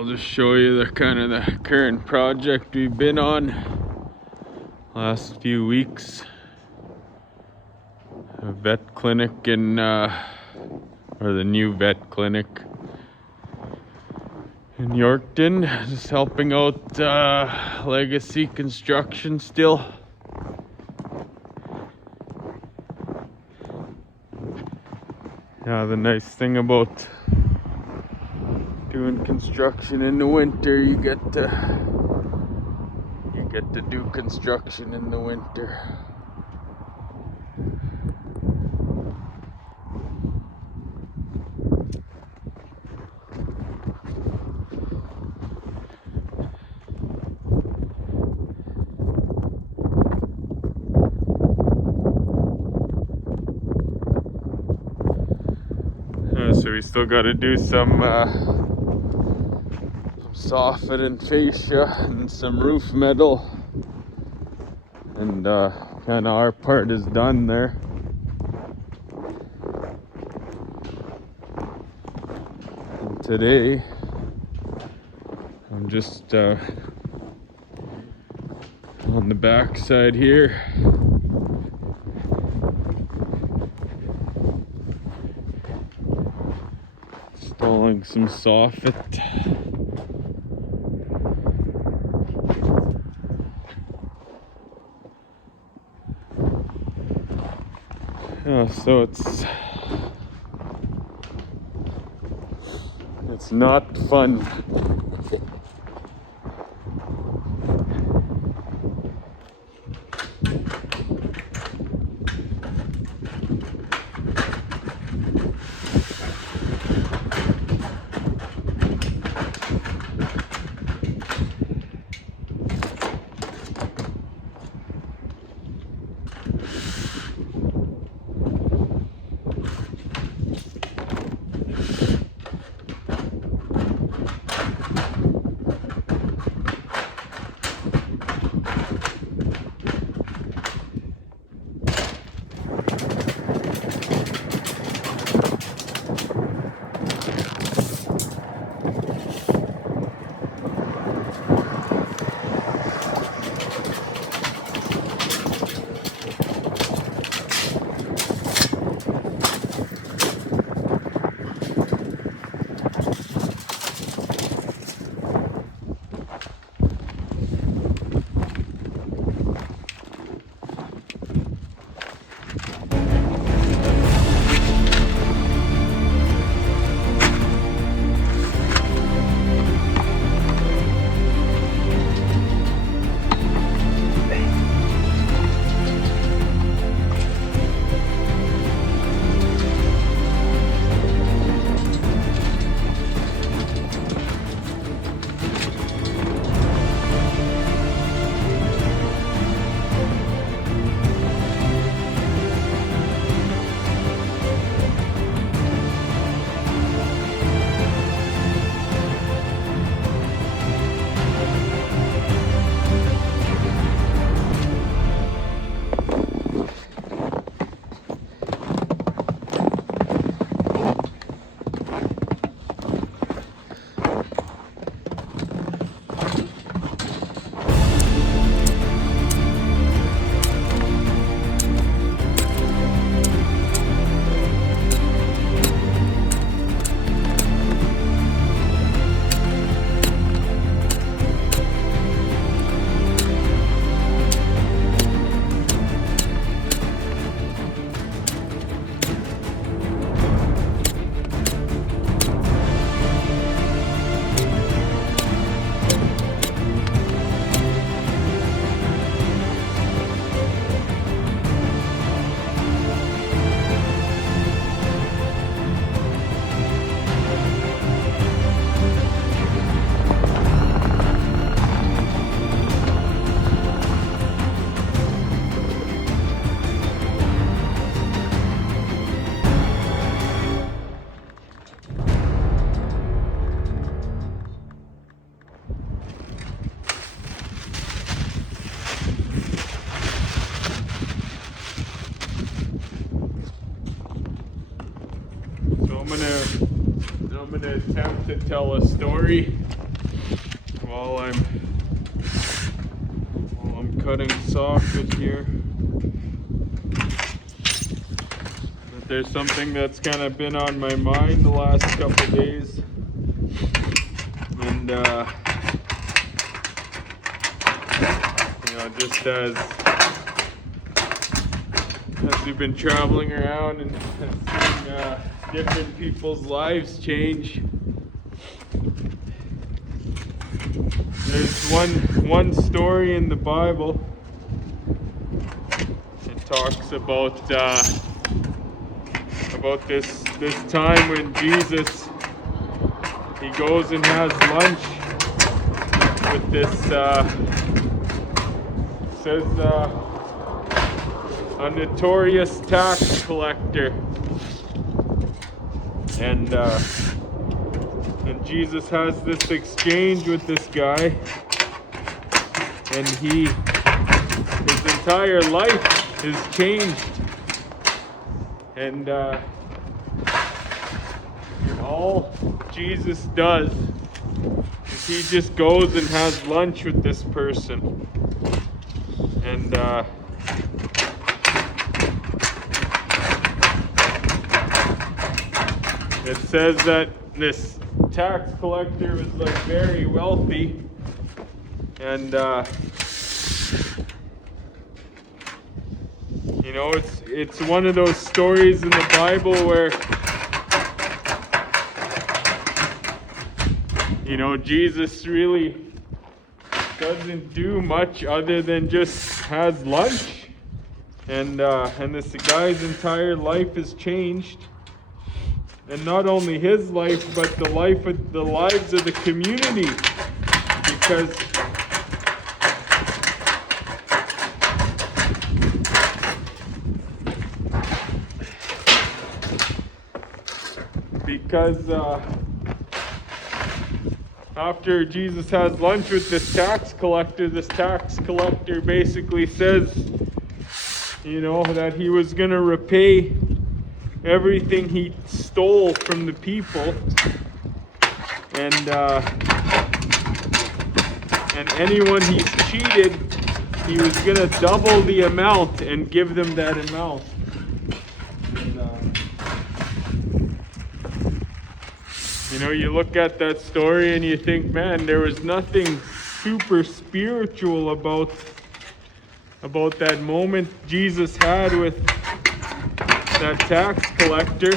I'll just show you the kind of the current project we've been on last few weeks. A vet clinic in or the new vet clinic in Yorkton, just helping out Legacy Construction still. Yeah, the nice thing about doing construction in the winter, you get to do construction in the winter. So we still got to do some soffit and fascia and some roof metal, and kind of our part is done there. And today I'm just on the back side here. Installing some soffit. So it's not fun. I'm gonna attempt to tell a story while I'm cutting socket here. But there's something that's kind of been on my mind the last couple days. And just as we've been traveling around and seeing different people's lives change, there's one story in the Bible. It talks about this time when Jesus, he goes and has lunch with this says a notorious tax collector, and Jesus has this exchange with this guy, and his entire life is changed, and all Jesus does is he just goes and has lunch with this person. And it says that this tax collector was like very wealthy, and it's one of those stories in the Bible where Jesus really doesn't do much other than just has lunch, and this guy's entire life has changed, and not only his life but the lives of the community, because after Jesus has lunch with this tax collector basically says, that he was going to repay everything he stole from the people, and anyone he's cheated, he was going to double the amount and give them that amount. You look at that story and you think, man, there was nothing super spiritual about that moment Jesus had with that tax collector.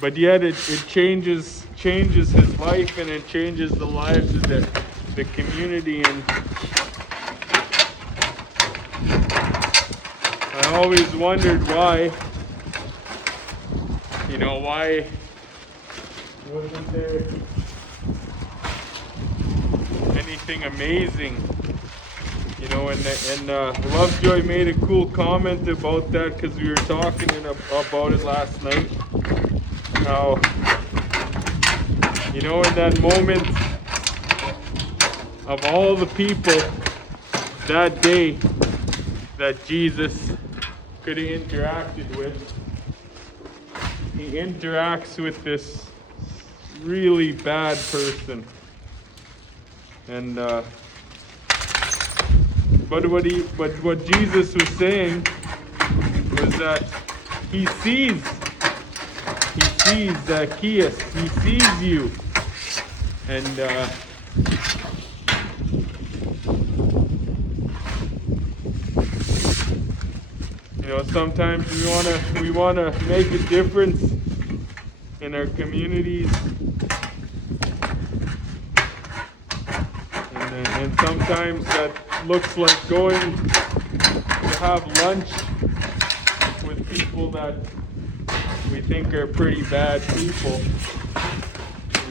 But yet it changes his life, and it changes the lives of the community. And I always wondered why wasn't there anything amazing, and Lovejoy made a cool comment about that, because we were talking about it last night, how in that moment of all the people that day that Jesus could have interacted with, he interacts with this really bad person. And but what Jesus was saying was that he sees Zacchaeus, he sees you, and sometimes we wanna make a difference in our communities, and sometimes that looks like going to have lunch with people that we think are pretty bad people,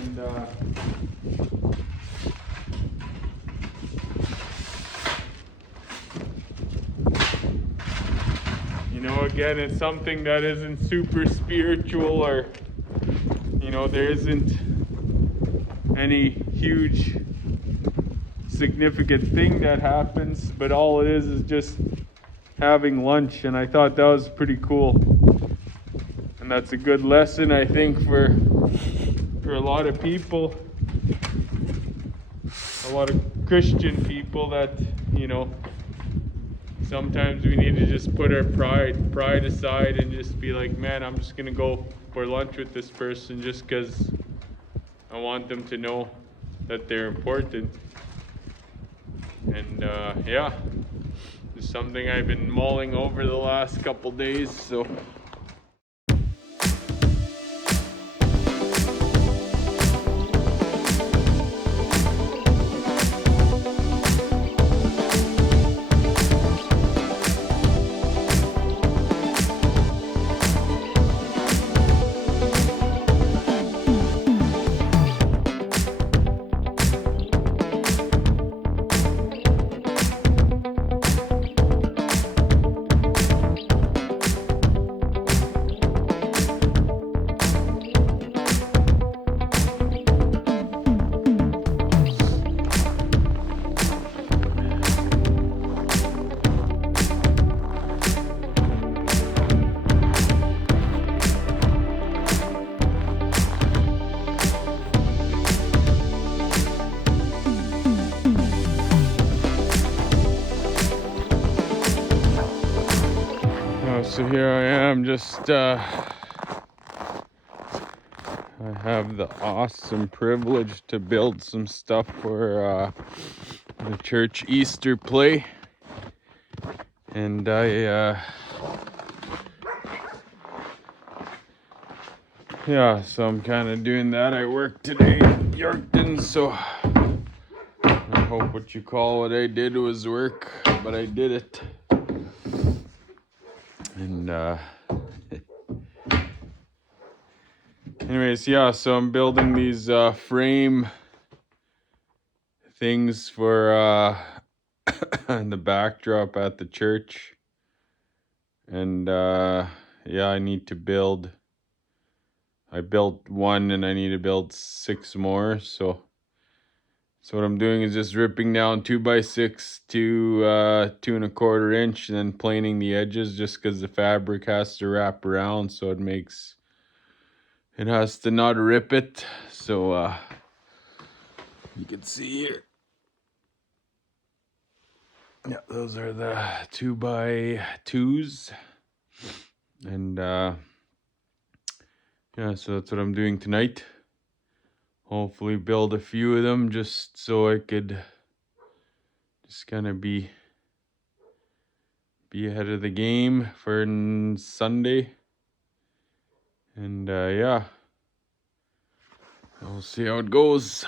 and again, it's something that isn't super spiritual, or there isn't any huge significant thing that happens, but all it is just having lunch, and I thought that was pretty cool. And that's a good lesson, I think, for a lot of people, a lot of Christian people, that, you know, sometimes we need to just put our pride aside and just be like, man, I'm just gonna go for lunch with this person just because I want them to know that they're important. And yeah, it's something I've been mulling over the last couple days, so. So here I am, just I have the awesome privilege to build some stuff for the church Easter play, and yeah, so I'm kind of doing that. I work today in Yorkton, so I hope what you call what I did was work, but I did it. And anyways, yeah, so I'm building these frame things for the backdrop at the church. And yeah, I built one and I need to build 6 more. So what I'm doing is just ripping down 2x6 to 2¼ inch and then planing the edges, just because the fabric has to wrap around, so it has to not rip it. So you can see here, yeah, those are the 2x2s, and yeah, so that's what I'm doing tonight. Hopefully build a few of them just so I could just kind of be ahead of the game for Sunday. And yeah, we'll see how it goes.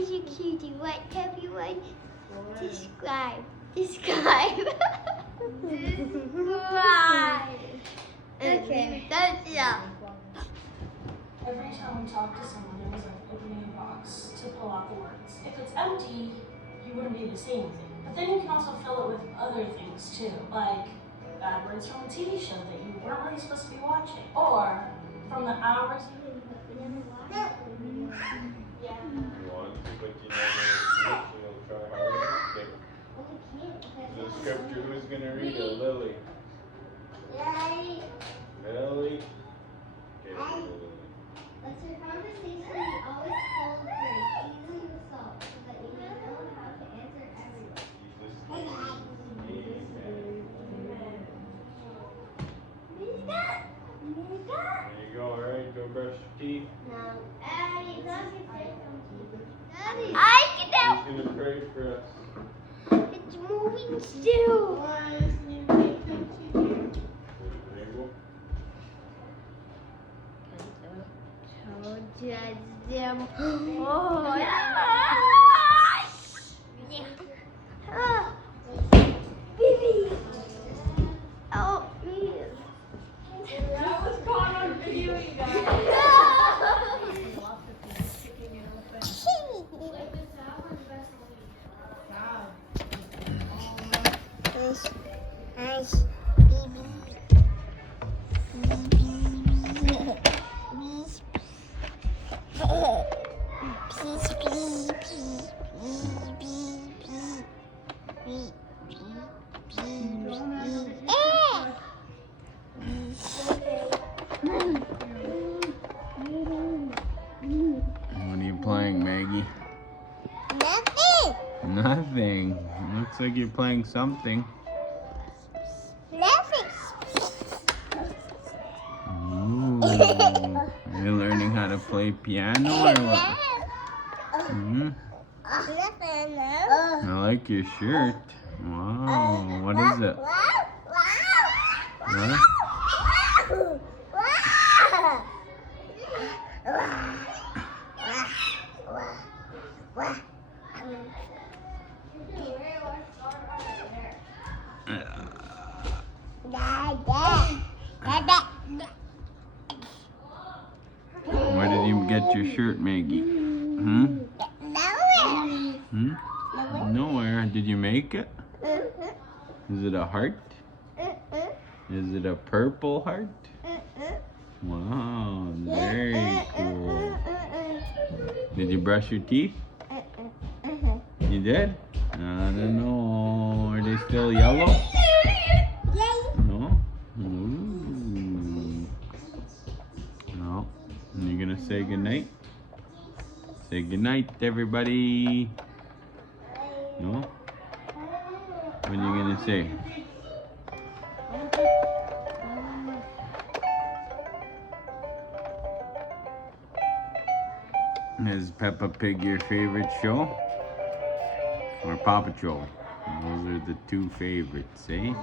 is a cutie? What everyone describe? Describe. Describe. Okay. That's enough. Every time we talk to someone, it was like opening a box to pull out the words. If it's empty, you wouldn't be able to say anything. But then you can also fill it with other things too, like bad words from a TV show that you weren't really supposed to be watching, or from the hours you didn't watch. You want to, but you never you'll try harder. Okay. The scripture, who's going to read it? Lily. Lily. Okay, Lily. Let's your conversation be always full of grace, easily with salt, so that you may know how to answer everyone. There you go, alright, go brush your teeth. Now, Daddy, I can He's gonna pray for us. It's moving still. There you go. Oh, judge them. Oh, baby. Oh, That was caught on video, you guys. Nice. What are you playing, Maggie? Nothing. Nothing. Looks like you're playing something. Nothing. Ooh. Are you learning how to play piano or what? I like your shirt. Wow. What is it? What? Where did you get your shirt, Maggie? Hmm? Nowhere. Did you make it? Is it a heart? Is it a purple heart? Wow, very cool. Did you brush your teeth? You did? I don't know. Are they still yellow? No? Ooh. No. And you're gonna say goodnight? Say goodnight, everybody. No? What are you gonna say? Is Peppa Pig your favorite show? Or Paw Patrol? Those are the two favorites, eh? Yeah,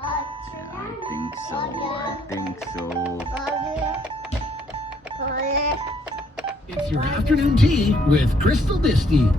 I think so. I think so. It's your afternoon tea with Crystal Disty.